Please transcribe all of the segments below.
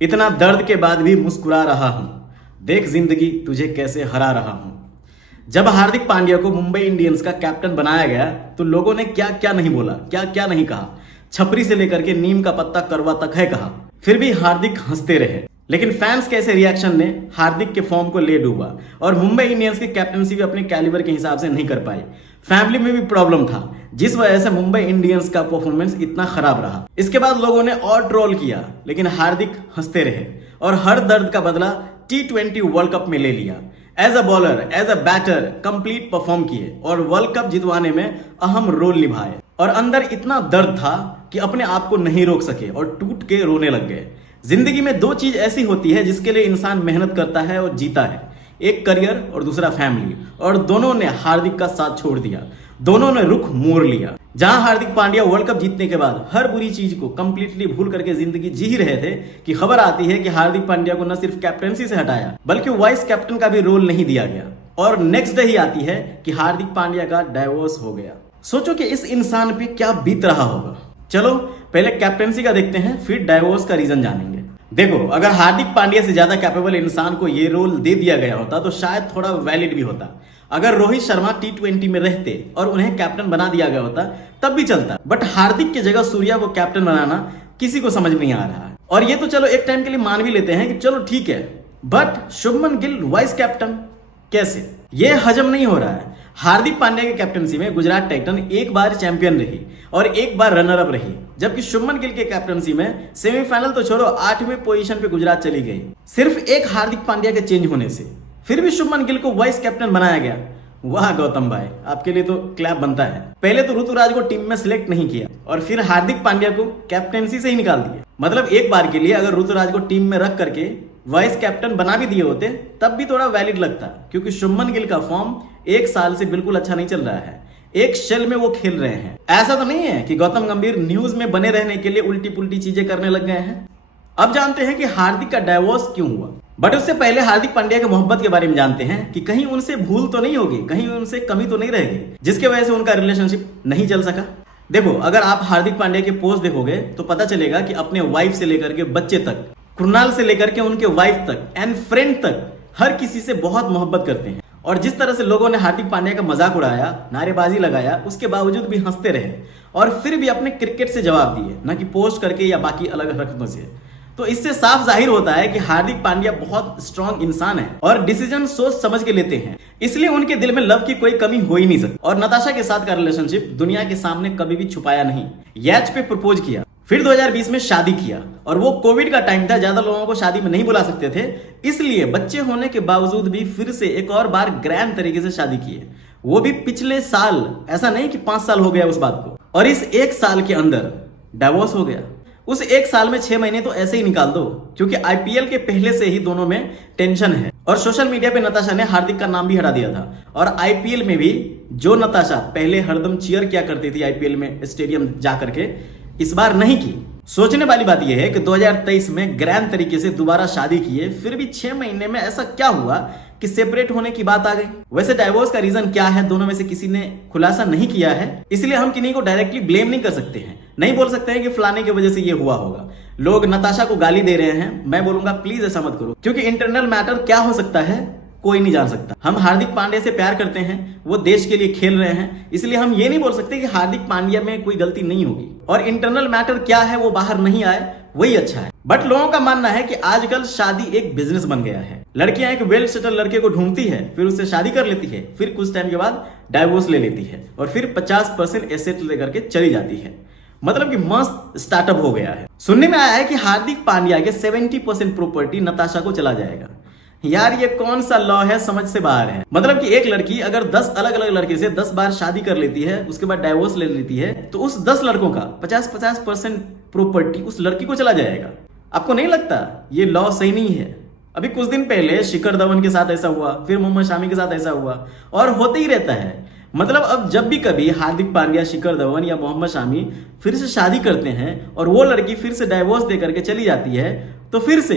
इतना दर्द के बाद भी मुस्कुरा रहा हूं, देख जिंदगी तुझे कैसे हरा रहा हूं। जब हार्दिक पांड्या को मुंबई इंडियंस का कैप्टन बनाया गया तो लोगों ने क्या क्या नहीं बोला, क्या क्या नहीं कहा। छपरी से लेकर के नीम का पत्ता करवा तक है कहा, फिर भी हार्दिक हंसते रहे। लेकिन फैंस के ऐसे रिएक्शन ने हार्दिक के फॉर्म को ले डूबा और मुंबई इंडियंस की कैप्टनसी भी अपने कैलिबर के हिसाब से नहीं कर पाई। फैमिली में भी प्रॉब्लम था, जिस वजह से मुंबई इंडियंस का परफॉर्मेंस इतना खराब रहा। इसके बाद लोगों ने और ट्रोल किया, लेकिन हार्दिक हंसते रहे और हर दर्द का बदला T20 वर्ल्ड कप में ले लिया। As a bowler, as a batter complete perform किए और वर्ल्ड कप जितवाने में अहम रोल निभाए। और अंदर इतना दर्द था कि अपने आप को नहीं रोक सके और टूट के रोने लग गए। जिंदगी में दो चीज ऐसी होती है जिसके लिए इंसान मेहनत करता है और जीता है, एक करियर और दूसरा फैमिली। और दोनों ने हार्दिक का साथ छोड़ दिया, दोनों ने रुख मोड़ लिया। जहां हार्दिक पांड्या वर्ल्ड कप जीतने के बाद हर बुरी चीज को कंप्लीटली भूल करके जिंदगी जी ही रहे थे कि खबर आती है कि हार्दिक पांड्या को न सिर्फ कैप्टनसी से हटाया बल्कि वाइस कैप्टन का भी रोल नहीं दिया गया। और नेक्स्ट डे ही आती है कि हार्दिक पांड्या का डाइवोर्स हो गया। सोचो कि इस इंसान पे क्या बीत रहा होगा। चलो पहले कैप्टनसी का देखते हैं, फिर डाइवोर्स का रीजन जानेंगे। देखो, अगर हार्दिक पांड्या से ज्यादा कैपेबल इंसान को ये रोल दे दिया गया होता तो शायद थोड़ा वैलिड भी होता। अगर रोहित शर्मा T20 में रहते और उन्हें कैप्टन बना दिया गया होता तब भी चलता, बट हार्दिक की जगह सूर्या को कैप्टन बनाना किसी को समझ नहीं आ रहा है। और ये तो चलो एक टाइम के लिए मान भी लेते हैं कि चलो ठीक है, but Shubman Gill vice captain कैसे? ये हजम नहीं हो रहा है। हार्दिक पांड्या की कैप्टनसी में गुजरात टाइटन एक बार चैंपियन रही और एक बार रनर अप रही, जबकि शुभमन गिल के कैप्टनसी में सेमीफाइनल तो छोड़ो 8वें पोजीशन पे गुजरात चली गई, सिर्फ एक हार्दिक पांड्या के चेंज होने से। फिर भी शुभमन गिल को वाइस कैप्टन बनाया गया। वाह गौतम भाई, आपके लिए तो क्लैप बनता है। पहले तो ऋतुराज को टीम में सिलेक्ट नहीं किया और फिर हार्दिक पांड्या को कैप्टनसी से ही निकाल दिया। मतलब एक बार के लिए अगर ऋतुराज को टीम में रख करके वाइस कैप्टन बना भी दिए होते तब भी थोड़ा वैलिड लगता, क्योंकि शुभमन गिल का फॉर्म एक साल से बिल्कुल अच्छा नहीं चल रहा है। एक शेल में वो खेल रहे हैं। ऐसा तो नहीं है कि गौतम गंभीर न्यूज में बने रहने के लिए उल्टी पुल्टी चीजें करने लग गए हैं। अब जानते हैं कि हार्दिक का डाइवोर्स क्यों हुआ, बट उससे पहले हार्दिक पांड्या के मोहब्बत के बारे में जानते हैं कि कहीं उनसे भूल तो नहीं होगी, कहीं उनसे कमी तो नहीं रहेगी जिसके वजह से उनका रिलेशनशिप नहीं चल सका। देखो, अगर आप हार्दिक पांड्या के पोस्ट देखोगे तो पता चलेगा कि अपने वाइफ से लेकर के बच्चे तक, कृणाल से लेकर के उनके वाइफ तक एंड फ्रेंड तक, हर किसी से बहुत मोहब्बत करते हैं। और जिस तरह से लोगों ने हार्दिक पांड्या का मजाक उड़ाया, नारेबाजी लगाया, उसके बावजूद भी हंसते रहे और फिर भी अपने क्रिकेट से जवाब दिए, ना कि पोस्ट करके या बाकी अलग हरकतों से। तो इससे साफ जाहिर होता है कि हार्दिक पांड्या बहुत स्ट्रांग इंसान है और डिसीजन सोच समझ के लेते हैं, इसलिए उनके दिल में लव की कोई कमी हो ही नहीं सकती। और नताशा के साथ का रिलेशनशिप दुनिया के सामने कभी भी छुपाया नहीं। याच पे प्रपोज किया, फिर 2020 में शादी किया और वो कोविड का टाइम था, ज्यादा लोगों को शादी में नहीं बुला सकते थे, इसलिए बच्चे होने के बावजूद भी फिर से एक और बार ग्रैंड तरीके से शादी की है, वो भी पिछले साल। ऐसा नहीं कि 5 साल हो गया उस बात को। और इस एक साल के अंदर डाइवोर्स हो गया। उस एक साल में 6 महीने तो ऐसे ही निकाल दो, क्योंकि IPL के पहले से ही दोनों में टेंशन है। और सोशल मीडिया पे नताशा ने हार्दिक का नाम भी हटा दिया था। और IPL में भी जो नताशा पहले हरदम चीयर किया करती थी IPL में स्टेडियम जा करके, इस बार नहीं की। सोचने वाली बात यह है कि 2023 में ग्रैंड तरीके से दोबारा शादी किए, फिर भी 6 महीने में ऐसा क्या हुआ कि सेपरेट होने की बात आ गई। वैसे डाइवोर्स का रीजन क्या है, दोनों में से किसी ने खुलासा नहीं किया है, इसलिए हम किन्हीं को डायरेक्टली ब्लेम नहीं कर सकते हैं। नहीं बोल सकते हैं कि फलाने की वजह से ये हुआ होगा। लोग नताशा को गाली दे रहे हैं, मैं बोलूंगा प्लीज ऐसा मत करो, क्योंकि इंटरनल मैटर क्या हो सकता है कोई नहीं जान सकता। हम हार्दिक पांड्या से प्यार करते हैं, वो देश के लिए खेल रहे हैं, इसलिए हम ये नहीं बोल सकते कि हार्दिक पांड्या में कोई गलती नहीं होगी। और इंटरनल मैटर क्या है वो बाहर नहीं आए, वही अच्छा है। बट लोगों का मानना है कि आजकल शादी एक बिजनेस बन गया है। लड़कियां एक वेल सेटल लड़के को ढूंढती है, फिर उससे शादी कर लेती है, फिर कुछ टाइम के बाद डाइवोर्स ले लेती है और फिर 50% एसेट लेकर के चली जाती है। मतलब कि मस्त स्टार्टअप हो गया है। सुनने में आया है कि हार्दिक पांड्या के 70% प्रॉपर्टी नताशा को चला जाएगा। यार ये कौन सा लॉ है, समझ से बाहर है। मतलब कि एक लड़की अगर 10 अलग अलग लड़के से 10 बार शादी कर लेती है, उसके बाद डाइवोर्स ले लेती है, तो उस 10 लड़कों का 50-50% प्रॉपर्टी उस लड़की को चला जाएगा। आपको नहीं लगता ये लॉ सही नहीं है? अभी कुछ दिन पहले शिखर धवन के साथ ऐसा हुआ, फिर मोहम्मद शामी के साथ ऐसा हुआ और होते ही रहता है। मतलब अब जब भी कभी हार्दिक पांड्या, शिखर धवन या मोहम्मद शामी फिर से शादी करते हैं और वो लड़की फिर से डाइवोर्स दे करके चली जाती है, तो फिर से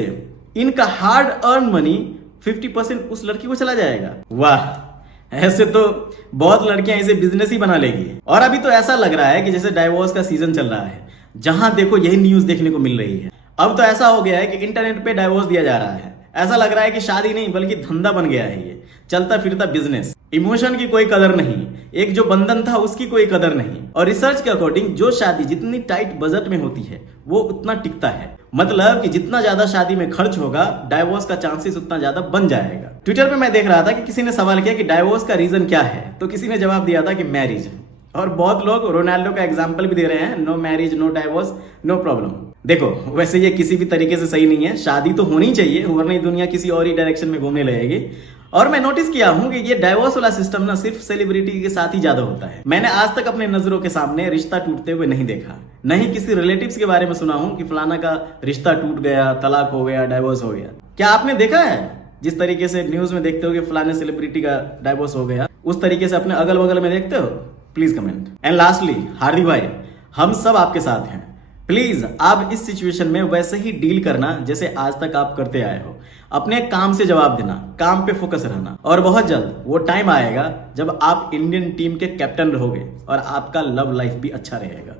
इनका हार्ड अर्न मनी 50% उस लड़की को चला जाएगा। वाह, ऐसे तो बहुत लड़कियां इसे बिजनेस ही बना लेगी। और अभी तो ऐसा लग रहा है कि जैसे डाइवोर्स का सीजन चल रहा है, जहां देखो यही न्यूज देखने को मिल रही है। अब तो ऐसा हो गया है कि इंटरनेट पे डाइवोर्स दिया जा रहा है। ऐसा लग रहा है कि शादी नहीं बल्कि धंधा बन गया है, ये चलता फिरता बिजनेस। इमोशन की कोई कदर नहीं, एक जो बंधन था उसकी कोई कदर नहीं। और रिसर्च के अकॉर्डिंग जो शादी जितनी टाइट बजट में होती है वो उतना टिकता है। मतलब कि जितना ज्यादा शादी में खर्च होगा डाइवोर्स का चांसेस उतना ज्यादा बन जाएगा। ट्विटर पे मैं देख रहा था कि किसी ने सवाल किया कि डाइवोर्स का रीजन क्या है, तो किसी ने जवाब दिया था कि मैरिज। और बहुत लोग रोनाल्डो का एग्जाम्पल भी दे रहे हैं, no marriage no divorce no problem. देखो वैसे ये किसी भी तरीके से सही नहीं है, शादी तो होनी चाहिए वरना ये दुनिया किसी और ही डायरेक्शन में घूमने लगेगी। और मैं नोटिस किया हूं कि ये डाइवोर्स वाला सिस्टम ना सिर्फ सेलिब्रिटी के साथ ही ज्यादा होता है। मैंने आज तक अपने नजरों के सामने रिश्ता टूटते हुए नहीं देखा, न ही किसी रिलेटिव्स के बारे में सुना हूं कि फलाना का रिश्ता टूट गया, तलाक हो गया, डाइवोर्स हो गया। क्या आपने देखा है जिस तरीके से न्यूज में देखते हो कि फलाने सेलिब्रिटी का डाइवोर्स हो गया, उस तरीके से अपने अगल बगल में देखते हो? Please comment. एंड लास्टली हार्दिक भाई, हम सब आपके साथ हैं। प्लीज आप इस सिचुएशन में वैसे ही डील करना जैसे आज तक आप करते आए हो। अपने काम से जवाब देना, काम पे फोकस रहना, और बहुत जल्द वो टाइम आएगा जब आप इंडियन टीम के कैप्टन रहोगे और आपका लव लाइफ भी अच्छा रहेगा।